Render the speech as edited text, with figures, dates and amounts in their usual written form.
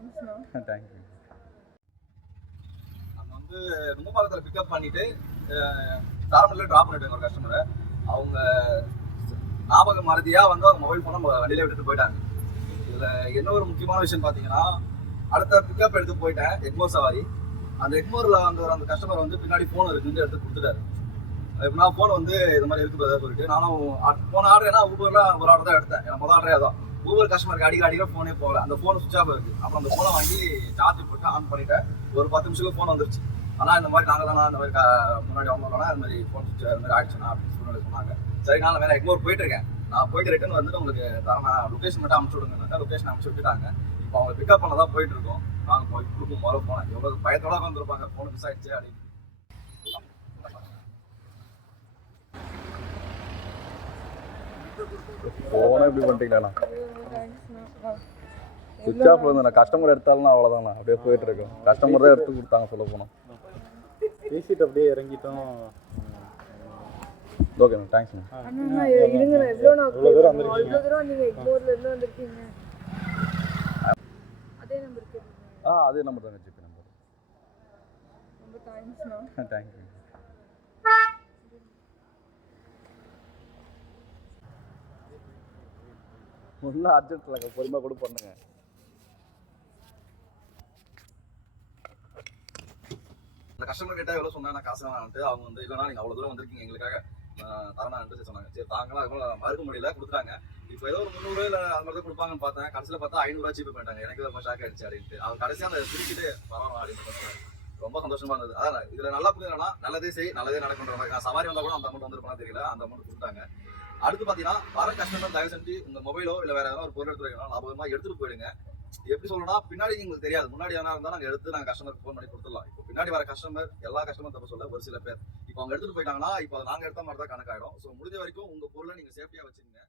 தேங்க்ஸ்ண்ணா. தேங்க்யூ. நம்ம வந்து நுங்கம்பாக்கத்தில் பிக்கப் பண்ணிட்டு தாராமணியில் ட்ராப் பண்ணிட்டு ஒரு கஸ்டமரை அவங்க ஞாபக மறதியாக வந்து அவங்க மொபைல் ஃபோனை நம்ம வண்டியிலே விட்டுட்டு போயிட்டாங்க. இதில் என்ன ஒரு முக்கியமான விஷயம் பார்த்தீங்கன்னா, அடுத்த பிக்கப் எடுத்து போயிட்டேன் எக்மோர் சவாரி. அந்த எக்மோரில் வந்து அந்த கஸ்டமர் வந்து பின்னாடி ஃபோன் இருக்குன்னு எடுத்து கொடுத்துட்டாரு. எப்படின்னா ஃபோன் வந்து இது மாதிரி இருக்குது சொல்லிட்டு நானும் போன ஆர்டர் ஏன்னா ஊபரில் ஒரு ஆர்டர் தான் எடுத்தேன். எனக்கு முதல் ஆர்டரே தான். ஊபர் கஸ்டமருக்கு அடிக்கடி ஃபோனே போகல. அந்த ஃபோன் சுவிச் ஆஃப் இருக்குது. அப்புறம் அந்த ஃபோனை வாங்கி சார்ஜ் போட்டு ஆன் பண்ணிட்டேன். ஒரு 10 நிமிஷத்துக்கு ஃபோன் வந்துருச்சு. ஆனால் இந்த மாதிரி நாங்கள் தானே இந்த மாதிரி முன்னாடி வாங்கலாம் இந்த மாதிரி ஃபோன் சுவிச் அது மாதிரி ஆயிடுச்சுன்னா அப்படின்னு சூழ்நிலை சொன்னாங்க. சரி நான் வேறு எக்மோர் போயிட்டு இருக்கேன். நான் போயிட்டு ரிட்டன் வந்துட்டு உங்களுக்கு தரேன் லொக்கேஷன் மட்டும் அனுப்பிச்சு விடுங்க. லொக்கேஷன் அனுப்பிச்சு விட்டுட்டாங்க. இப்போ அவங்க பிக்கப் பண்ண தான் போயிட்டு இருக்கோம். நாங்கள் போய் கொடுக்கும் முதல்ல போனேன். எவ்வளோ பயத்தோட வந்துருப்பாங்க ஃபோன் மிஸ் ஆயிடுச்சு அப்படின்னு. ஃபோனை எப்படி பண்ணிட்டீங்களாண்ணா? சுவிட்ச் ஆஃப்ல வந்து நான் கஸ்டமர் எடுத்தாலும் அவ்வளோதாண்ணா. அப்படியே போயிட்டு இருக்கோம். கஸ்டமர் தான் எடுத்து கொடுத்தாங்க சொல்ல போனோம். பேசிட்டு அப்படியே இறங்கிட்டோம். ஓகேண்ணா தேங்க்ஸ்ண்ணா. அண்ணா இருங்கண்ணா, எவ்வளோ தூரம் நீங்கள் எக்மோர்ல இருந்து வந்திருக்கீங்க? அதே நம்பருக்கு அதே நம்பர் தாங்க ஜிபே நம்பர். ரொம்ப தேங்க்ஸ்ண்ணா. தேங்க்யூ. ஒன்றும் அர்ஜென்ட் இல்லைங்க, பொறுமையாக கூட பண்ணுங்க. இந்த கஸ்டமர் கிட்ட எவ்வளோ சொன்னா நான் காசு வேணான்ட்டு அவங்க வந்து இல்லைனா நீங்கள் அவ்வளோ தூரம் வந்திருக்கீங்க எங்களுக்காக தரணான்ட்டு சொன்னாங்க. சரி தாங்கலாம் அதுக்கு மறுக்க முடியல கொடுத்துட்டாங்க. இப்போ ஏதோ ஒரு 300 இல்லை அது மாதிரி தான் கொடுப்பாங்கன்னு பார்த்தேன். கடைசியில் பார்த்தா 500 ஜிபே பண்ணிட்டாங்க. எனக்கு ரொம்ப ஷாக் ஆயிடுச்சு அப்படின்ட்டு. அவங்க கடைசியாக அந்த திருச்சிட்டு பரவாயில்ல அப்படின்னு சொன்னாங்க. ரொம்ப சந்தோஷமா இருந்தது. அதான் இதில் நல்லா புரியுதுன்னா நல்லதே செய் நல்லதே நடக்குன்ற மாதிரி. நான் சவாரி வந்தால் கூட அந்த அமௌண்ட் வந்துருப்பான்னு தெரியல. அந்த அமௌண்ட் கொடுத்தாங்க. அடுத்து பார்த்தீங்கன்னா வர கஸ்டமர் தயவு செஞ்சு உங்கள் மொபைலோ இல்லை வேறு ஏதாவது ஒரு பொருள் எடுத்து வைக்கணும் லாபகமாக எடுத்துகிட்டு போயிடுங்க. எப்படி சொல்லணும்னா பின்னாடி உங்களுக்கு தெரியாது. முன்னாடி எதனா இருந்தால் நாங்கள் எடுத்து நாங்கள் கஸ்டமருக்கு ஃபோன் பண்ணி கொடுத்துடலாம். இப்போ பின்னாடி வர கஸ்டமர் எல்லா கஸ்டமர் தப்பு சொல்ல ஒரு சில பேர் இப்போ அவங்க எடுத்துகிட்டு போயிட்டாங்கன்னா இப்போ அதை நாங்கள் எடுத்த மாதிரி தான் கணக்காயிடும். ஸோ முடிஞ்ச வரைக்கும் உங்கள் பொருளை நீங்கள் சேஃப்டியாக வச்சுருங்க.